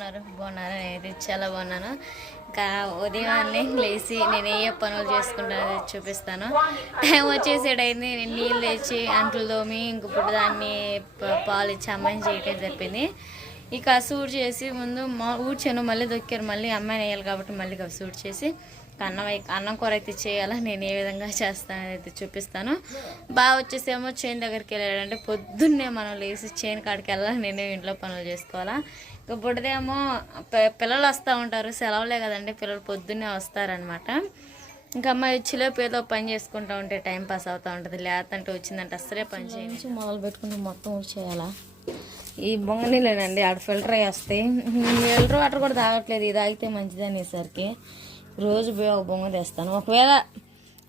నేనైతే చాలా బాగున్నాను. ఇంకా ఉదయాన్నే లేచి నేను ఏ పనులు చేసుకుంటానో చూపిస్తాను. టైం వచ్చేసేటైంది నేను నీళ్ళు తెచ్చి అంట్లు తోమి ఇంక దాన్ని ప- పాలు ఇచ్చి అమ్మాయిని చేయటం చెప్పింది ఇక సూట్ చేసి ముందు మా ఊడ్చాను. మళ్ళీ దొక్కారు. మళ్ళీ అమ్మాయిని వేయాలి కాబట్టి మళ్ళీ సూట్ చేసి అన్నం అన్నం కూర అయితే చేయాలా? నేను ఏ విధంగా చేస్తాను అయితే చూపిస్తాను. బాగా వచ్చేసేమో చేను దగ్గరికి వెళ్ళాడంటే పొద్దున్నే మనం లేచి చేను కాడికి వెళ్ళాలి? నేనే ఇంట్లో పనులు చేసుకోవాలా? ఇక బుడ్డదేమో పిల్లలు వస్తూ ఉంటారు. సెలవులే కదండి. పిల్లలు పొద్దున్నే వస్తారనమాట ఇంకా అమ్మాయి వచ్చిలోపు ఏదో పని చేసుకుంటూ ఉంటే టైం పాస్ అవుతూ ఉంటుంది. లేదంటే వచ్చిందంటే అస్సలే పని చేయించి మొదలు పెట్టుకుంటే మొత్తం చేయాలా? ఈ బొంగ నీళ్ళేనండి. ఆడ ఫిల్టర్ వస్తాయి. ఫిల్టర్ వాటర్ కూడా తాగట్లేదు. ఇది తాగితే మంచిది అనేసరికి రోజు పోయి ఒక బొంగ తెస్తాను. ఒకవేళ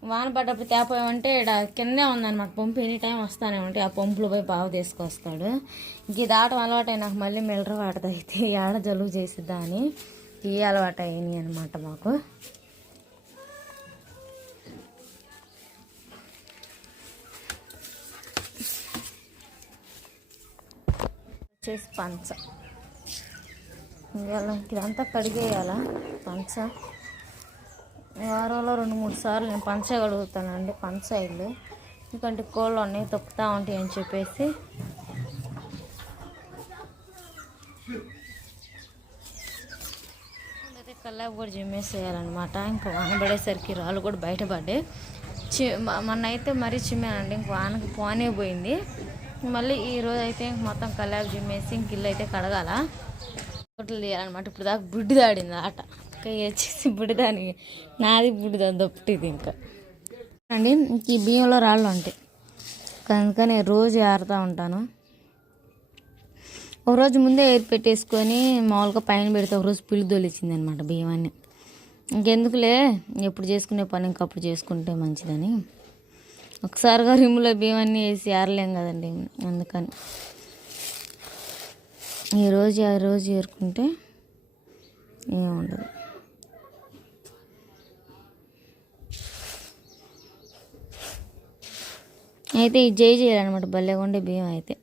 వాన పడ్డప్పుడు తేపోయామంటే ఇక్కడ కిందే ఉందన్నమాట పంపు. ఎనీ టైం వస్తానే ఉంటే ఆ పంపులో పోయి బాగా తీసుకొస్తాడు ఇంక ఇది ఆటం అలవాటు నాకు మళ్ళీ మిల్లర వాటర్ అయితే ఏడ జలుబు చేసిద్దా అని ఈ అలవాటు అయినాయి అనమాట మాకు. వచ్చేసి పంచ. ఇవాళ ఇదంతా కడిగేయాలా? పంచ. వారంలో రెండు మూడు సార్లు నేను పంచ కడుగుతానండి. పంచ ఇల్లు. ఎందుకంటే కోళ్ళు ఉన్నాయి తొక్కుతూ ఉంటాయి అని చెప్పేసి. అయితే కల్లాపు కూడా జిమ్మేసేయాలన్నమాట ఇంకా వాన పడేసరికి రాళ్ళు కూడా బయటపడ్డాయి. చి మొన్న అయితే మరీ చిమ్మానండి. ఇంక వానకి పోనే పోయింది. మళ్ళీ ఈ రోజు అయితే ఇంక మొత్తం కల్లాపు జిమ్మేసి ఇంక ఇల్లు అయితే కడగాల. బుడ్డలు తీయాలన్నమాట. ఇప్పుడు దాకా బుడ్డి దాడింది ఆట. ఇంకా వచ్చేసి బుడ్డిదాని నాది బుడిద దొప్పటిది ఇంకా. అండి ఇంక ఈ బియ్యంలో రాళ్ళు ఉంటాయి అందుకని రోజు ఆరుతూ ఉంటాను. ఒక రోజు ముందే ఏరి పెట్టేసుకొని మామూలుగా పైన పెడితే ఒకరోజు పిల్లి దొలిచింది అనమాట బియ్యమాన్ని ఇంకెందుకులే ఎప్పుడు చేసుకునే పని ఇంకప్పుడు చేసుకుంటే మంచిదని. ఒకసారిగా రిమ్లో బియ్యమన్నీ వేసి ఆరలేం కదండి అందుకని. ఈ రోజు ఆ రోజు ఏరుకుంటే ఏముండదు. అయితే ఇది జై చేయాలన్నమాట. భలేగా ఉండే బియ్యం అయితే.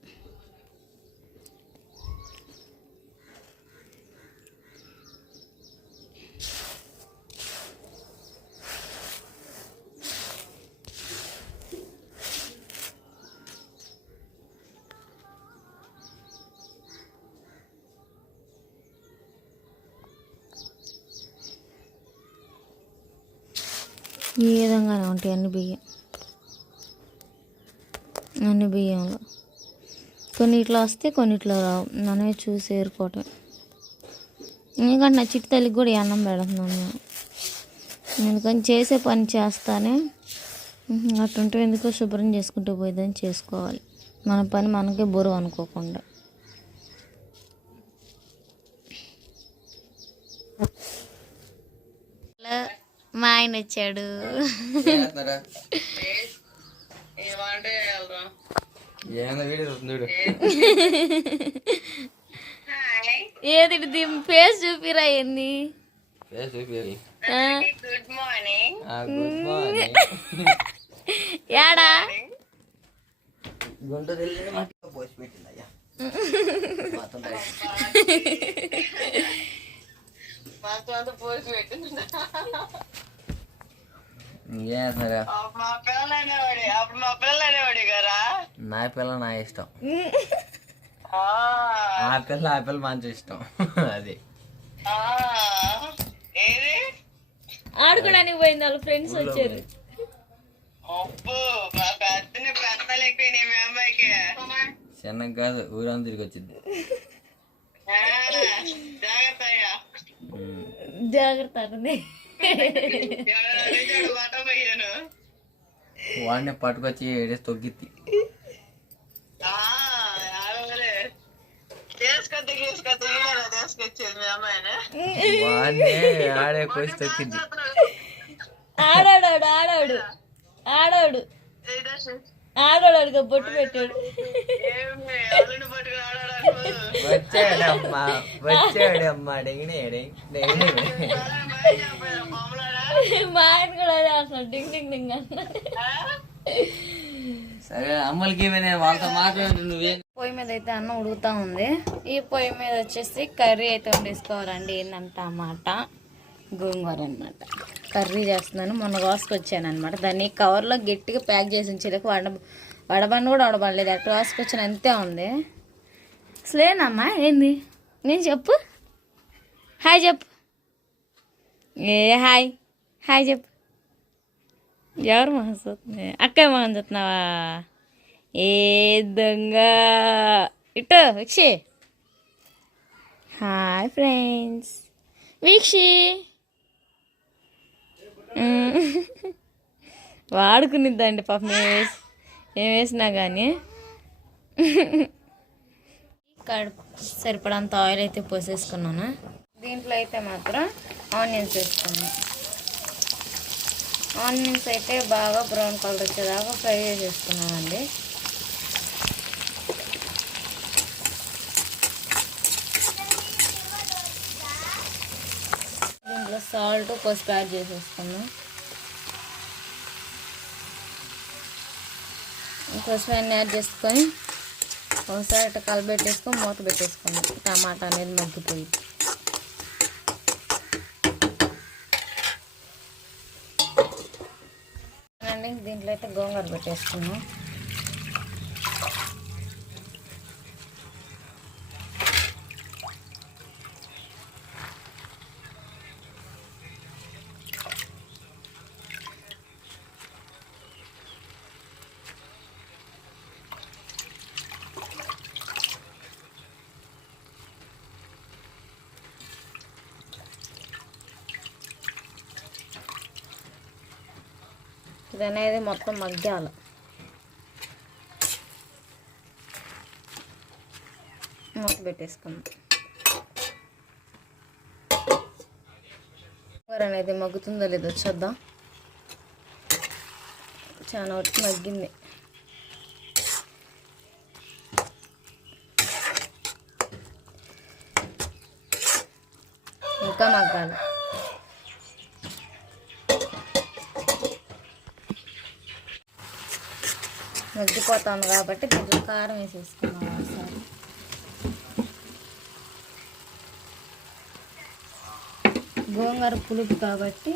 ఈ విధంగానే ఉంటాయి అన్ని బియ్యం. అన్ని బియ్యంలో కొన్నిట్లో వస్తే కొన్నిట్లో రావు. మనమే చూసి ఏరుకోవటం ఎందుకంటే నా చిట్టి తల్లికి కూడా అన్నం పెడుతున్నాను నేను. ఎందుకని చేసే పని చేస్తానే అటుంటే ఎందుకో శుభ్రం చేసుకుంటూ పోయిద్దని చేసుకోవాలి. మన పని మనకే బరువు అనుకోకుండా. మా ఆయన వచ్చాడు. ఏందో దీని ఫేస్ చూపిరా ఏంది? ఫేస్ చూపి. ఆ? Good morning. నాకు పోసి పెట్టింది అయ్యా మొత్తం ఇంకేంటారా మా పిల్లలు అనేవాడి అప్పుడు మా పిల్లలు అనేవాడి గారా నా పిల్ల నా ఇష్టం. ఆ, ఆ పిల్ల ఆ పిల్ల మంచి ఇష్టం. అది. ఆడుకోవడానికి పోయింది వాళ్ళ ఫ్రెండ్స్ వచ్చారు. అబ్బో మా పెద్దని పెద్దలు ఎక్కువ మీ అమ్మాయికి. చిన్నగా కాదు ఊరంతా తిరిగి వచ్చింది. ఆ, జాగ్రత్త జాగ్రత్త వాడిని పట్టుకొచ్చి ఏడేసి అమ్మాయిని. వాడిని ఆడే కోసి తొక్కింది ఆడాడు ఆడాడు. ఆడాడు. ఆడాడు అడుగు బొట్టు పెట్టాడు. వచ్చాడమ్మా వచ్చాడమ్మా. డెంగినే డెంగినే మా ఆయన కూడా అదే అంటున్నాడు డింగ్ డింగ్ డింగ్ సరే అమ్మలకి వాళ్ళతో నువ్వేం పొయ్యి మీద అయితే అన్నం ఉడుకుతా ఉంది. ఈ పొయ్యి మీద వచ్చేసి కర్రీ అయితే వండేసుకోవాలండి ఏంటంట అన్నమాట. గోంగూర అనమాట కర్రీ చేస్తున్నాను మొన్న కోసుకొచ్చాను అనమాట దాన్ని కవర్లో గట్టిగా ప్యాక్ చేసి ఉంచేలకు వడ వడబని కూడా వడబడలేదు. అట్లా కోసుకొచ్చాను అంతే ఉంది. అసలేనమ్మా ఏంది? నేను చెప్పు. హాయ్ చెప్పు. ఏ హాయ్. హాయ్ చెప్పు. ఎవరు మొహం చూస్తుంది అక్క మొహం చూస్తున్నావా? ఏ దొంగ. ఇటు వీక్షి. Hi friends. వీక్షి. వాడుకునిద్దండి పాపం ఏం వేసి ఏం వేసినా కానీ కడుపు సరిపడంత ఆయిల్ అయితే పోసేసుకున్నాను? దీంట్లో అయితే మాత్రం ఆనియన్స్ వేసుకోండి. ఆనియన్స్ అయితే బాగా బ్రౌన్ కలర్ వచ్చేదాకా ఫ్రై చేసేసుకున్నామండి. దీంట్లో సాల్ట్ పసుపు యాడ్ చేసేసుకున్నాం పసుపు అన్నీ యాడ్ చేసుకొని ఒకసారి కలబెట్టేసుకొని మూత పెట్టేసుకోండి టమాటా అనేది మగ్గిపోయి అండి దీంట్లో అయితే గోంగూర పెట్టేసుకున్నాం ఇది అనేది మొత్తం మగ్గాలి. మూత పెట్టేసుకుందాం. కూర అనేది మగ్గుతుందో లేదో చూద్దాం. చాలా వరకు మగ్గింది. ఇంకా మగ్గాలి. మగ్గిపోతుంది కాబట్టి దీంట్లో కారం వేసేసుకున్నాం ఒకసారి. గోంగూర పులుపు కాబట్టి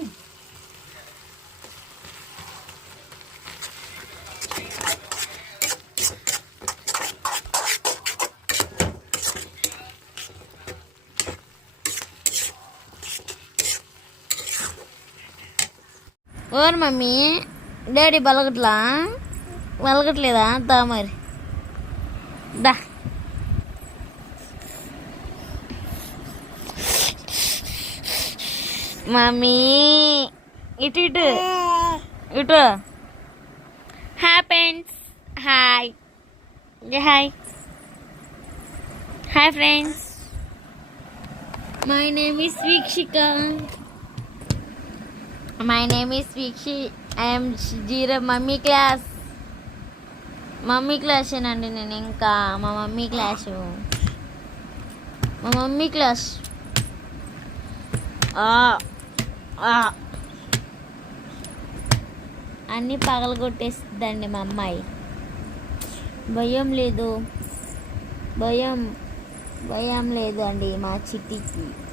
ఓరు మమ్మీ డాడీ బలగట్లా? బలగట్లేదా దా మరి. దా. మమ్మీ ఇటు ఇటు. ఇటు. Hi friends hi hi hi friends my name is Veekshika my name is Veekshi I'm zero mummy class mummy క్లాసేనండి నేను ఇంకా మా మమ్మీ క్లాసు. మా మమ్మీ క్లాస్. అన్నీ పగలగొట్టేస్తుందండి మా అమ్మాయి. భయం లేదు. భయం భయం లేదు అండి మా చిట్టికి.